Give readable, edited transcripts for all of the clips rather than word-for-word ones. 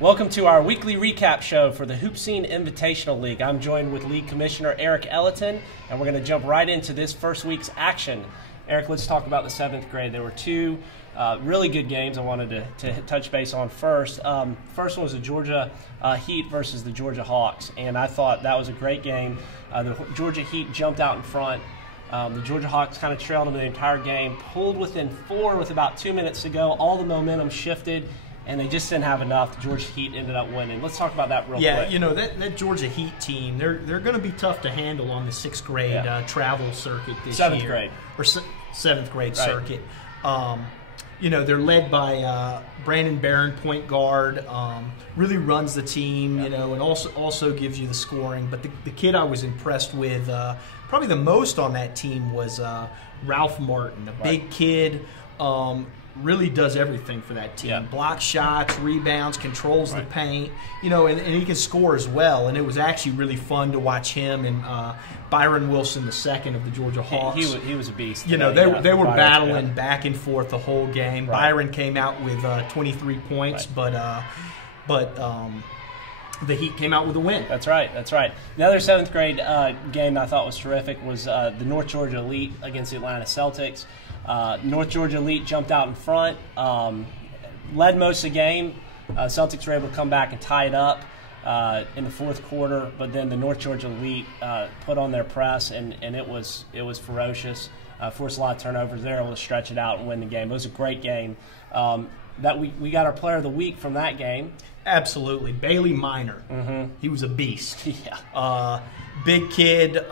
Welcome to our weekly recap show for the HoopSeen Invitational League. I'm joined with League Commissioner Eric Elliton, and we're going to jump right into this first week's action. Eric, let's talk about the 7th grade. There were two really good games I wanted to touch base on first. First one was the Georgia Heat versus the Georgia Hawks, and I thought that was a great game. The Georgia Heat jumped out in front. The Georgia Hawks kind of trailed them the entire game, pulled within 4 with about 2 minutes to go. All the momentum shifted, and they just didn't have enough. The Georgia Heat ended up winning. Let's talk about that real quick. Yeah, you know, that Georgia Heat team, they're going to be tough to handle on the 6th grade travel circuit this year. 7th grade. Or 7th grade circuit. You know, they're led by Brandon Barron, point guard, really runs the team, you know, and also gives you the scoring. But the kid I was impressed with probably the most on that team was Ralph Martin, a big kid, really does everything for that team. Blocks shots, rebounds, controls the paint, you know, and he can score as well. And it was actually really fun to watch him and Byron Wilson II of the Georgia Hawks. He was a beast. You know, they were battling back and forth the whole game. Byron came out with 23 points, but the Heat came out with a win. That's right. That's right. The other 7th grade game I thought was terrific was the North Georgia Elite against the Atlanta Celtics. North Georgia Elite jumped out in front, led most of the game. Celtics were able to come back and tie it up in the 4th quarter, but then the North Georgia Elite put on their press, and it was ferocious. Forced a lot of turnovers. They were able to stretch it out and win the game. It was a great game. That we got our Player of the Week from that game. Absolutely, Bailey Minor. He was a beast. Big kid.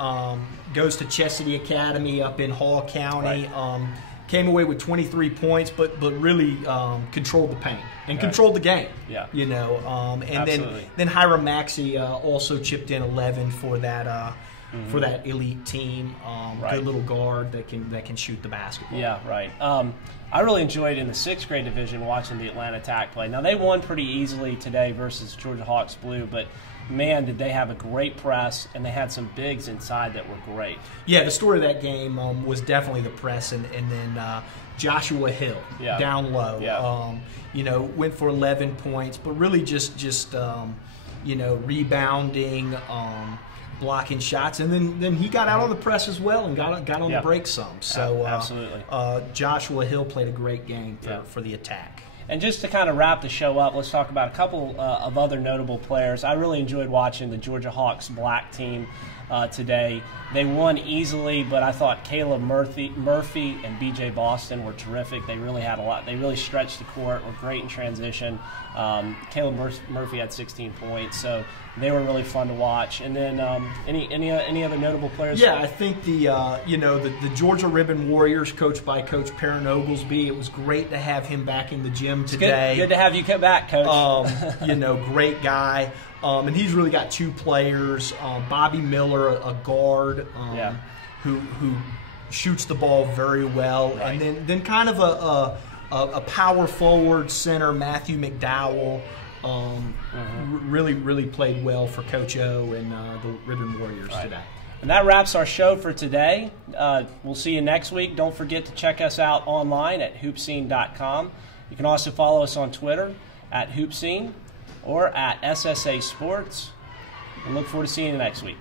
Goes to Chesadee Academy up in Hall County. Came away with 23 points, but really controlled the paint and controlled the game. You know, and then Hiram Maxey also chipped in 11 for that for that elite team. Good little guard that can shoot the basketball. I really enjoyed in the 6th grade division watching the Atlanta Attack play. Now they won pretty easily today versus Georgia Hawks Blue, but man, did they have a great press, and they had some bigs inside that were great. Yeah, the story of that game was definitely the press, and then Joshua Hill down low. You know, went for 11 points, but really just you know, rebounding, blocking shots, and then he got out on the press as well and got on the break some. So absolutely, Joshua Hill played a great game for the Attack. And just to kind of wrap the show up, let's talk about a couple of other notable players. I really enjoyed watching the Georgia Hawks black team today. They won easily, but I thought Caleb Murphy and B.J. Boston were terrific. They really had a lot. They really stretched the court, were great in transition. Caleb Murphy had 16 points, so they were really fun to watch. And then any other notable players? Yeah, I think the Georgia Ribbon Warriors, coached by Coach Perrin Oglesby. It was great to have him back in the gym today. Good to have you come back, Coach. You know, great guy. And he's really got 2 players, Bobby Miller, a guard, who shoots the ball very well, and then kind of a power forward center, Matthew McDowell, really played well for Coach O and the Ribbon Warriors today. And that wraps our show for today. We'll see you next week. Don't forget to check us out online at hoopseen.com. You can also follow us on Twitter at HoopSeen or at SSA Sports. We look forward to seeing you next week.